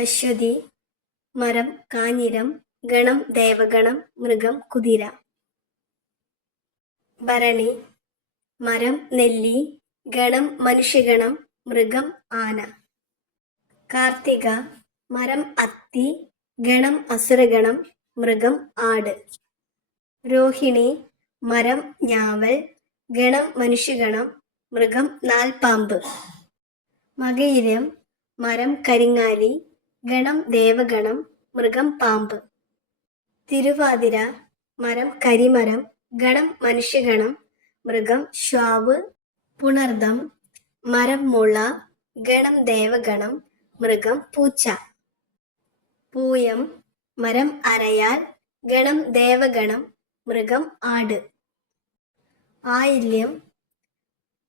അശ്വതി മരം കാഞ്ഞിരം ഗണം ദേവഗണം മൃഗം കുതിര. ഭരണി മരം നെല്ലി ഗണം മനുഷ്യഗണം മൃഗം ആന. കാർത്തിക മരം അത്തി ഗണം അസുരഗണം മൃഗം ആട്. രോഹിണി മരം ഞാവൽ ഗണം മനുഷ്യഗണം മൃഗം നാൽപ്പാമ്പ്. മകയിരം മരം കരിങ്ങാലി ഗണം ദേവഗണം മൃഗം പാമ്പ്. തിരുവാതിര മരം കരിമരം ഗണം മനുഷ്യഗണം മൃഗം ശ്വാവ് പുണർദം മരം മുള ഗണം ദേവഗണം മൃഗം പൂച്ച. പൂയം മരം അരയാൽ ഗണം ദേവഗണം മൃഗം ആട്. ആയില്യം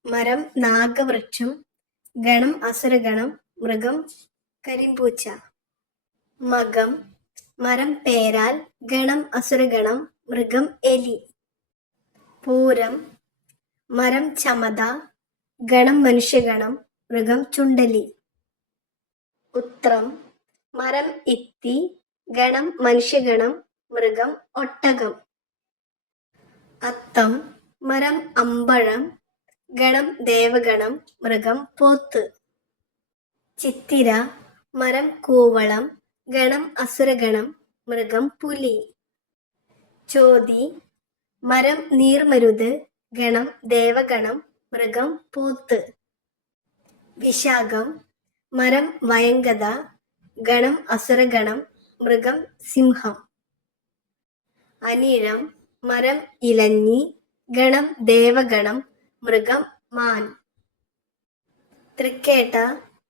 മരം നാഗവൃക്ഷം ഗണം അസുരഗണം മൃഗം കരിമ്പൂച്ച. മകം. മരം പേരാൽ ഗണം അസുരഗണം മൃഗം എലി. പൂരം. മരം ചമത. ഗണം മനുഷ്യഗണം മൃഗം ചുണ്ടലി. ഉത്രം. മരം ഇത്തി. ഗണം മനുഷ്യഗണം മൃഗം ഒട്ടകം. അത്തം. മരം അമ്പഴം. ഗണം ദേവഗണം മൃഗം പോത്ത്. ചിത്തിര. മരം കൂവളം ഗണം അസുരഗണം മൃഗം പുലി. ചോതി മരം നീർമരുത് ഗണം ദേവഗണം മൃഗം പോത്ത്. വിശാഖം മരം വയങ്കത ഗണം അസുരഗണം മൃഗം സിംഹം. അനിഴം മരം ഇലഞ്ഞി ഗണം ദേവഗണം മൃഗം മാൻ. തൃക്കേട്ട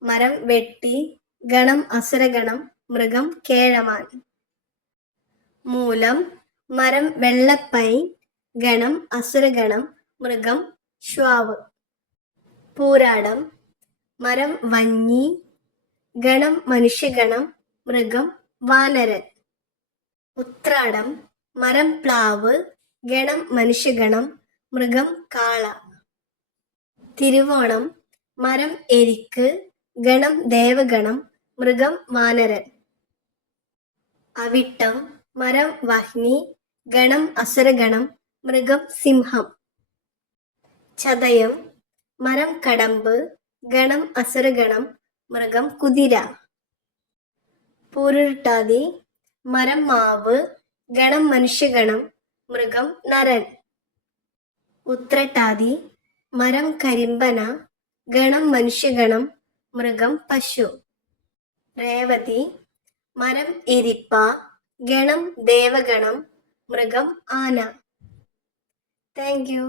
മരം വെട്ടി ഗണം അസുരഗണം മൃഗം കേഴമാൻ. മൂലം മരം വെള്ളപ്പൈ ഗണം അസുരഗണം മൃഗം ശ്വാവ്. പൂരാടം മരം വഞ്ഞി ഗണം മനുഷ്യഗണം മൃഗം വാനരൻ. ഉത്രാടം മരം പ്ലാവ് ഗണം മനുഷ്യഗണം മൃഗം കാള. തിരുവോണം മരം എരിക്ക് ഗണം ദേവഗണം മൃഗം വാനരൻ. അവിട്ടം മരം വഹ്നി ഗണം അസുരഗണം മൃഗം സിംഹം. ചതയം മരം കടമ്പ് ഗണം അസുരഗണം മൃഗം കുതിര. പൊരുട്ടാതി മരം മാവ് ഗണം മനുഷ്യഗണം മൃഗം നരൻ. ഉത്രട്ടാതി മരം കരിമ്പന ഗണം മനുഷ്യഗണം മൃഗം പശു. രേവതി മരം എരിപ്പ ഗണം ദേവഗണം മൃഗം ആന. Thank you